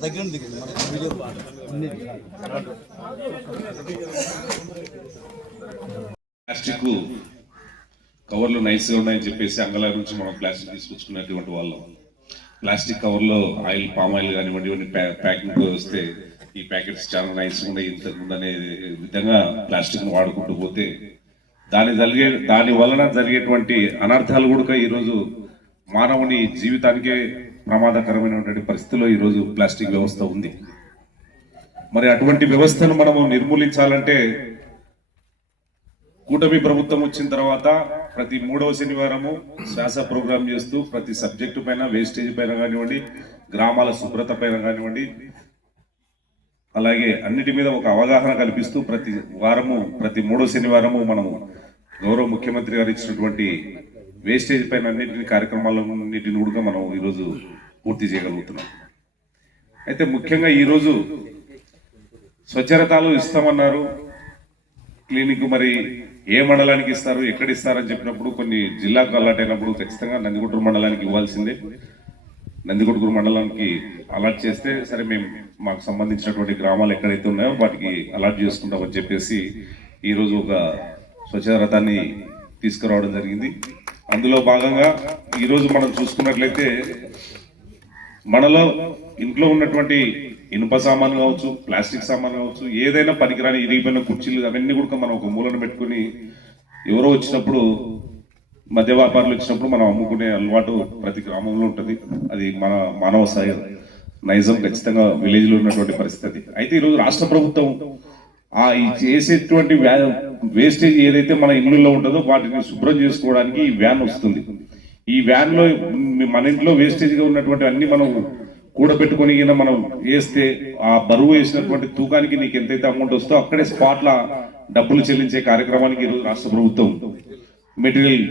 దగ్గర video plastic కవర్లు నైస్గా ఉన్నాయని చెప్పేసి అంగళ నుంచి మనం ప్లాస్టిక్ తీసుకొచ్చుకున్నటువంటి వాళ్ళం. ప్లాస్టిక్ కవర్లో ఆయిల్ పామ్ ఆయిల్ కానివ్వండి ఇవన్నీ ప్యా- ప్యాకింగ్ వస్తే ఈ ప్యాకెట్స్ చాలా నైస్గా ఉన్నాయి. ఇంతకు ముందు అనే విధంగా ప్లాస్టిక్ వాడుకుంటూ పోతే దాని జరిగే దాని వలన జరిగేటువంటి అనర్థాలు కూడా ఈరోజు మానవుని జీవితానికే ప్రమాదకరమైనటువంటి పరిస్థితిలో ఈరోజు ప్లాస్టిక్ వ్యవస్థ ఉంది. మరి అటువంటి వ్యవస్థను మనము నిర్మూలించాలంటే కూటమి ప్రభుత్వం వచ్చిన తర్వాత ప్రతి మూడవ శనివారము శ్వాస ప్రోగ్రాం చేస్తూ ప్రతి సబ్జెక్టు పైన వేస్టేజ్ పైన కానివ్వండి గ్రామాల శుభ్రత పైన కానివ్వండి అలాగే అన్నిటి మీద ఒక అవగాహన కల్పిస్తూ ప్రతి వారము ప్రతి మూడో శనివారము మనము గౌరవ ముఖ్యమంత్రి గారు ఇచ్చినటువంటి వేస్టేజ్ పైన అన్నింటిని కార్యక్రమాలన్నింటిని కూడా మనం ఈరోజు పూర్తి చేయగలుగుతున్నాం. అయితే ముఖ్యంగా ఈరోజు స్వచ్ఛరతాలు ఇస్తామన్నారు. క్లినిక్ మరి ఏ మండలానికి ఇస్తారు ఎక్కడ ఇస్తారని చెప్పినప్పుడు కొన్ని జిల్లాకు అలాట్ అయినప్పుడు ఖచ్చితంగా నందిగుంటూరు మండలానికి ఇవ్వాల్సిందే. నందిగుంటూరు మండలానికి అలాట్ చేస్తే సరే మేము మాకు సంబంధించినటువంటి గ్రామాలు ఎక్కడైతే ఉన్నాయో వాటికి అలాట్ చేసుకుంటామని చెప్పేసి ఈరోజు ఒక స్వచ్ఛ రథాన్ని తీసుకురావడం జరిగింది. అందులో భాగంగా ఈరోజు మనం చూసుకున్నట్లయితే మనలో ఇంట్లో ఉన్నటువంటి ఇనుప సామాన్లు కావచ్చు ప్లాస్టిక్ సామాన్లు కావచ్చు ఏదైనా పనికిరాని ఇరిగిపోయిన కుర్చీలు అవన్నీ కూడా మనం ఒక మూలన పెట్టుకుని ఎవరో వచ్చినప్పుడు మధ్య వ్యాపారులు వచ్చినప్పుడు మనం అమ్ముకునే అలవాటు ప్రతి గ్రామంలో ఉంటుంది. అది మన మానవ సాయ నైజం ఖచ్చితంగా విలేజ్లో ఉన్నటువంటి పరిస్థితి అయితే ఈరోజు రాష్ట్ర ప్రభుత్వం ఆ ఈ చేసేటువంటి వేస్టేజ్ ఏదైతే మన ఇళ్ళల్లో ఉంటుందో వాటిని శుభ్రం చేసుకోవడానికి ఈ వ్యాన్ వస్తుంది. ఈ వ్యాన్లో మన ఇంట్లో వేస్టేజ్గా ఉన్నటువంటి అన్ని మనం కూడబెట్టుకొని గిన మనం వేస్తే ఆ బరువు వేసినటువంటి తూకానికి నీకు ఎంతైతే అమౌంట్ వస్తుందో అక్కడే స్పాట్లా డబ్బులు చెల్లించే కార్యక్రమానికి ఈరోజు రాష్ట్ర ప్రభుత్వం మెటీరియల్